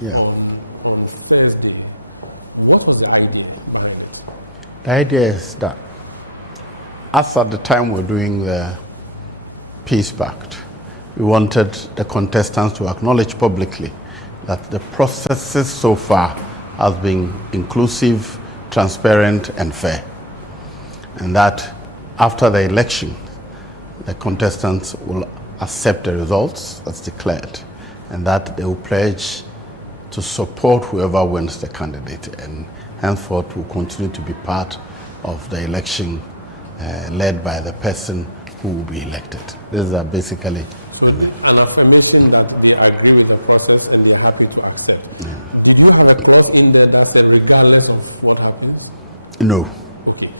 Yeah. On Thursday, what was the idea? The idea is that, as at the time we're doing the peace pact, we wanted the contestants to acknowledge publicly that the processes so far has been inclusive, transparent, and fair. And that after the election, the contestants will accept the results that's declared, and that they will pledge to support whoever wins the candidate, and henceforth will continue to be part of the election led by the person who will be elected. These are basically an affirmation that they agree with the process and they're happy to accept. Yeah. Did you report in there that said regardless of what happens? No. Okay.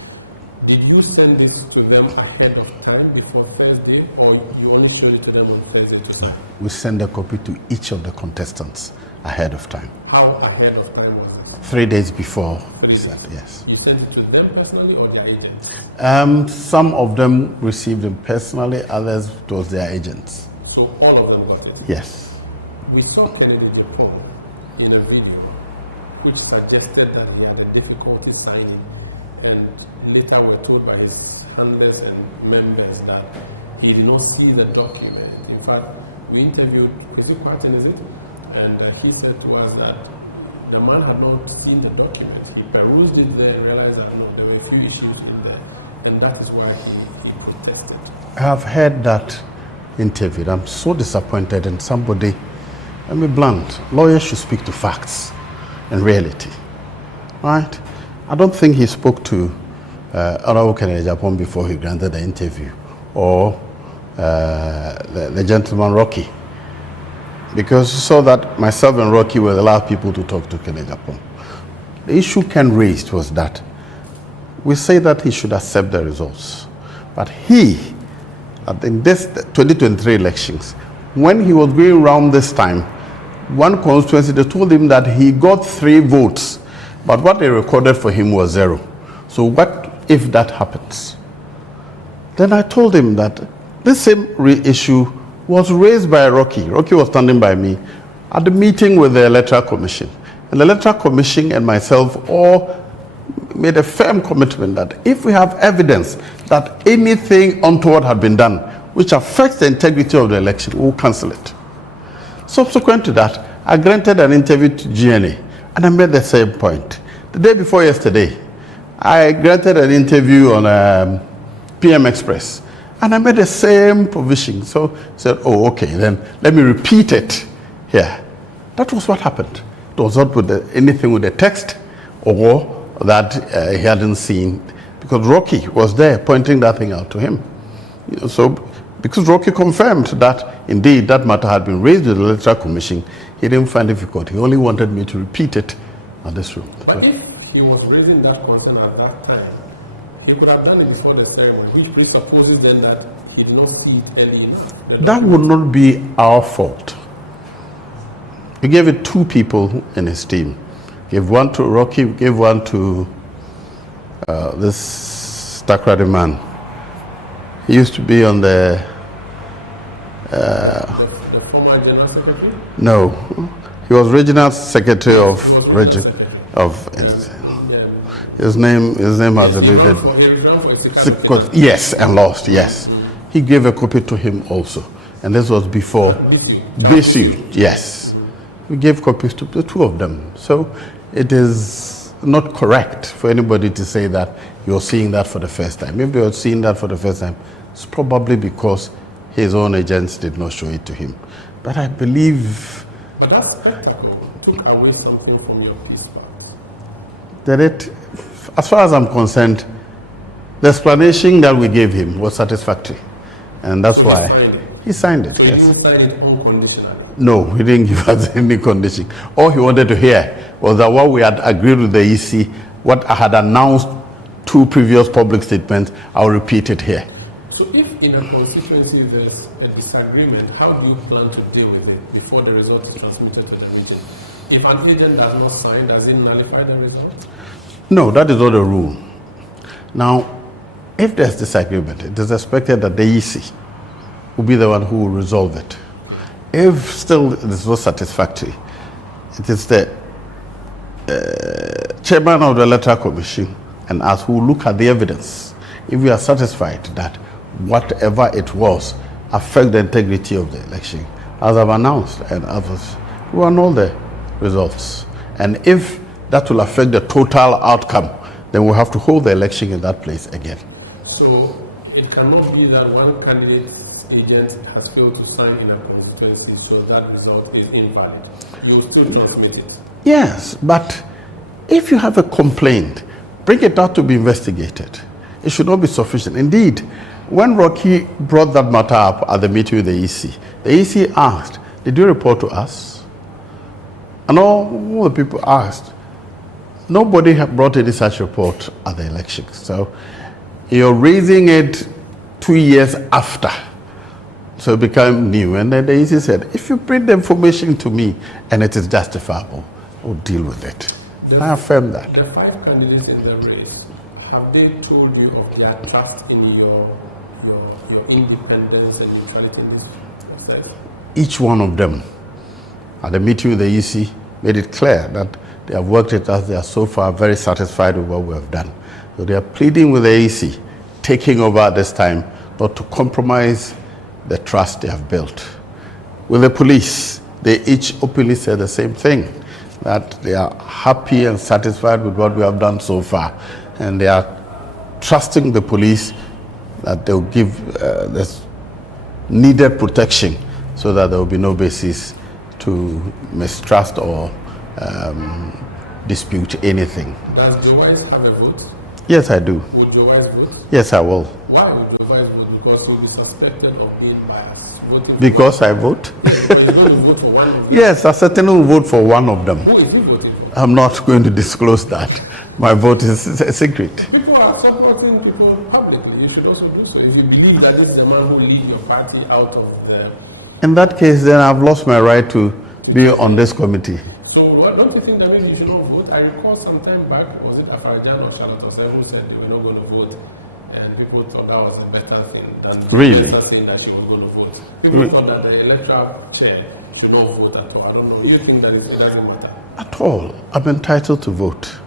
Did you send this to them ahead of time before Thursday, or you only showed it to them on Thursday? No. We send a copy to each of the contestants ahead of time. How ahead of time was it? 3 days before. 3 days. Yes. You sent it to them personally or their agents? Some of them received them personally, others it was their agents. So all of them got it? Yes. We saw Kennedy report in a video which suggested that he had a difficulty signing, and later were told by his handlers and members that he did not see the document. In fact, we interviewed Kwesi Kwarteng, is it? And he said to us that the man had not seen the document. He perused it there and realized that no, there were a few issues in there, and that is why he protested. I have heard that interview. I'm so disappointed, and somebody, let me be blunt, lawyers should speak to facts and reality, right? I don't think he spoke to Honorable Kennedy Japan before he granted the interview, or the gentleman Rocky, because he saw that myself and Rocky were the last people to talk to Kennedy Japan. The issue Ken raised was that we say that he should accept the results, but he, in this 2023 elections, when he was going around this time, one constituency, they told him that he got 3 votes, but what they recorded for him was 0. So what if that happens? Then I told him that this same issue was raised by Rocky. Rocky was standing by me at the meeting with the Electoral Commission. And the Electoral Commission and myself all made a firm commitment that if we have evidence that anything untoward had been done which affects the integrity of the election, we'll cancel it. Subsequent to that, I granted an interview to GNA, and I made the same point. The day before yesterday, I granted an interview on PM Express, and I made the same provision. So I said, oh, okay, then let me repeat it here. That was what happened. It was not with anything with the text or that he hadn't seen, because Rocky was there pointing that thing out to him. So because Rocky confirmed that indeed that matter had been raised with the Electoral Commission, he didn't find difficult. He only wanted me to repeat it at this room. But if he was raising that concern at that time, he could have done it before the ceremony, which presupposes then that he did not see it early enough. That would not be our fault. We gave it 2 people in his team. Gave one to Rocky, gave one to this Takrady man. He used to be on the former General Secretary? No, he was Regional Secretary of his name has eluded. Yes, and lost. Yes, he gave a copy to him also, and this was before BC. Yes, we gave copies to the 2 of them. So it is not correct for anybody to say that you're seeing that for the first time. If you're seeing that for the first time, it's probably because his own agents did not show it to him. But I believe... But that spectacle took away something from your peace pact. That it, as far as I'm concerned, the explanation that we gave him was satisfactory. And that's why he signed it. So yes. He didn't sign it unconditionally? No, he didn't give us any condition. All he wanted to hear was that what we had agreed with the EC, what I had announced 2 previous public statements, I'll repeat it here. So if in a constituency there's a disagreement, how do you plan to deal with it before the result is transmitted to the region? If an agent does not sign, does it nullify the result? No, that is not the rule. Now, if there's disagreement, it is expected that the EC will be the one who will resolve it. If still it is not satisfactory, it is the chairman of the electoral commission and us who look at the evidence. If we are satisfied that whatever it was affect the integrity of the election, as I've announced, and others, we will know the results. And if that will affect the total outcome, then we'll have to hold the election in that place again. So it cannot be that one candidate's agent has failed to sign in a constituency, so that result is invalid. You will still transmit it. Yes, but if you have a complaint, bring it out to be investigated. It should not be sufficient. Indeed, when Rocky brought that matter up at the meeting with the EC asked, did you report to us? And all the people asked. Nobody had brought any such report at the election. So you're raising it 2 years after. So it became new. And then the EC said, if you bring the information to me and it is justifiable, we'll deal with it. I affirm that. The 5 candidates in the race, have they told you of their trust in your independence and neutrality in this process? Each one of them, at the meeting with the EC, made it clear that they have worked with us. They are so far very satisfied with what we have done. So they are pleading with the EC, taking over at this time, not to compromise the trust they have built. With the police, they each openly said the same thing, that they are happy and satisfied with what we have done so far. And they are trusting the police that they will give this needed protection so that there will be no basis to mistrust or dispute anything. Does the Wise have a vote? Yes, I do. Would the Wise vote? Yes, I will. Why would the Wise vote? Because he will be suspected of being biased. Because I vote? He's going to vote for one of them. Yes, I certainly will vote for one of them. Who is he voting for? I'm not going to disclose that. My vote is a secret. People are supporting people publicly. You should also do so. If you believe that this is the man who leads your party out of the... In that case, then I've lost my right to be on this committee. So don't you think that maybe you should not vote? I recall some time back, was it Afarajan or Charlotte Osei who said they were not going to vote, and people thought that was a better thing than Really? saying that she was going to vote. People thought that the electoral chair should not vote at all. I don't know. Do you think that it doesn't matter? At all. I'm entitled to vote.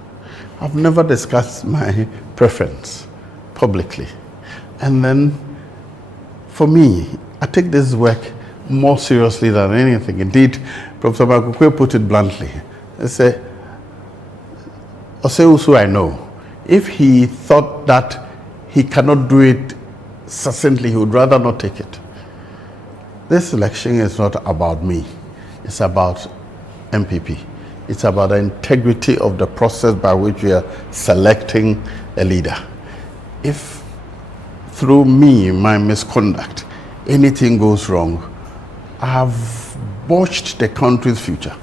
I've never discussed my preference publicly. And then, for me, I take this work more seriously than anything. Indeed, Professor Makukwe put it bluntly. He said, Osei Owusu I know. If he thought that he cannot do it succinctly, he would rather not take it. This election is not about me. It's about NPP. It's about the integrity of the process by which we are selecting a leader. If through me, my misconduct, anything goes wrong, I have botched the country's future.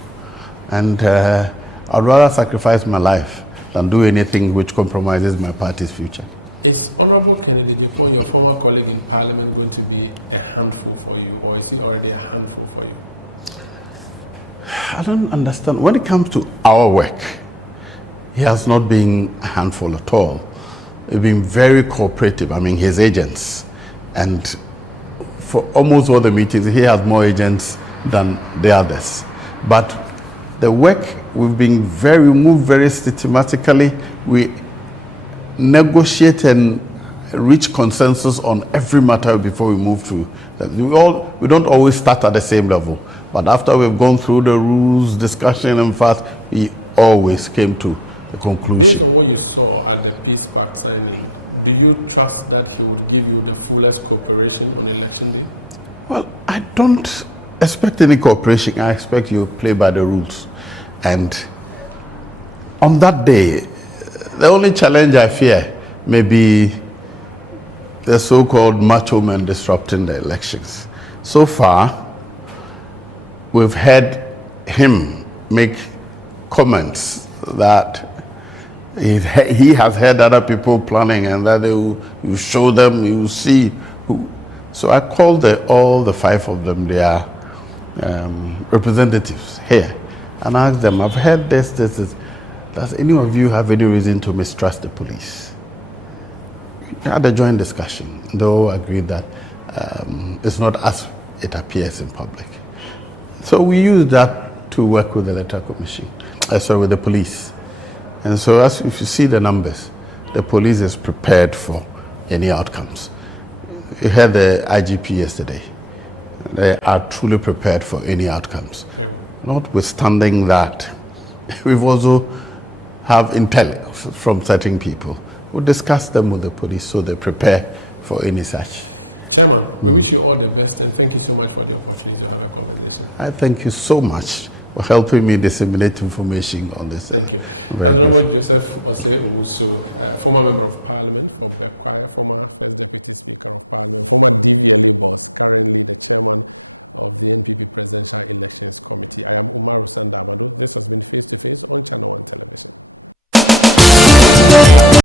And I'd rather sacrifice my life than do anything which compromises my party's future. Is Honorable Kennedy, before your former colleague in Parliament, going to be a handful for you, or is it already a handful for you? I don't understand. When it comes to our work, he has not been a handful at all. He's been very cooperative. I mean, his agents. And for almost all the meetings, he has more agents than the others. But the work, we've moved very systematically. We negotiate and reach consensus on every matter before we move to that. We don't always start at the same level. But after we've gone through the rules, discussion, and fast, we always came to the conclusion. Based on what you saw at the peace pact signing, do you trust that he would give you the fullest cooperation on election day? Well, I don't expect any cooperation. I expect you play by the rules. And on that day, the only challenge I fear may be the so-called macho men disrupting the elections. So far, we've heard him make comments that he has heard other people planning and that you show them, you see who. So I called all the 5 of them, their representatives here, and asked them, I've heard this. Does any of you have any reason to mistrust the police? We had a joint discussion. They all agreed that it's not as it appears in public. So we use that to work with the Electoral Commission, with the police. And so as if you see the numbers, the police is prepared for any outcomes. You heard the IGP yesterday. They are truly prepared for any outcomes. Notwithstanding that, we've also have intel from certain people. We'll discuss them with the police so they prepare for any such. Chairman, we wish you all the best and thank you so much for the opportunity to have a conversation. I thank you so much for helping me disseminate information on this. Thank you. Very and good. Osei Owusu, former member of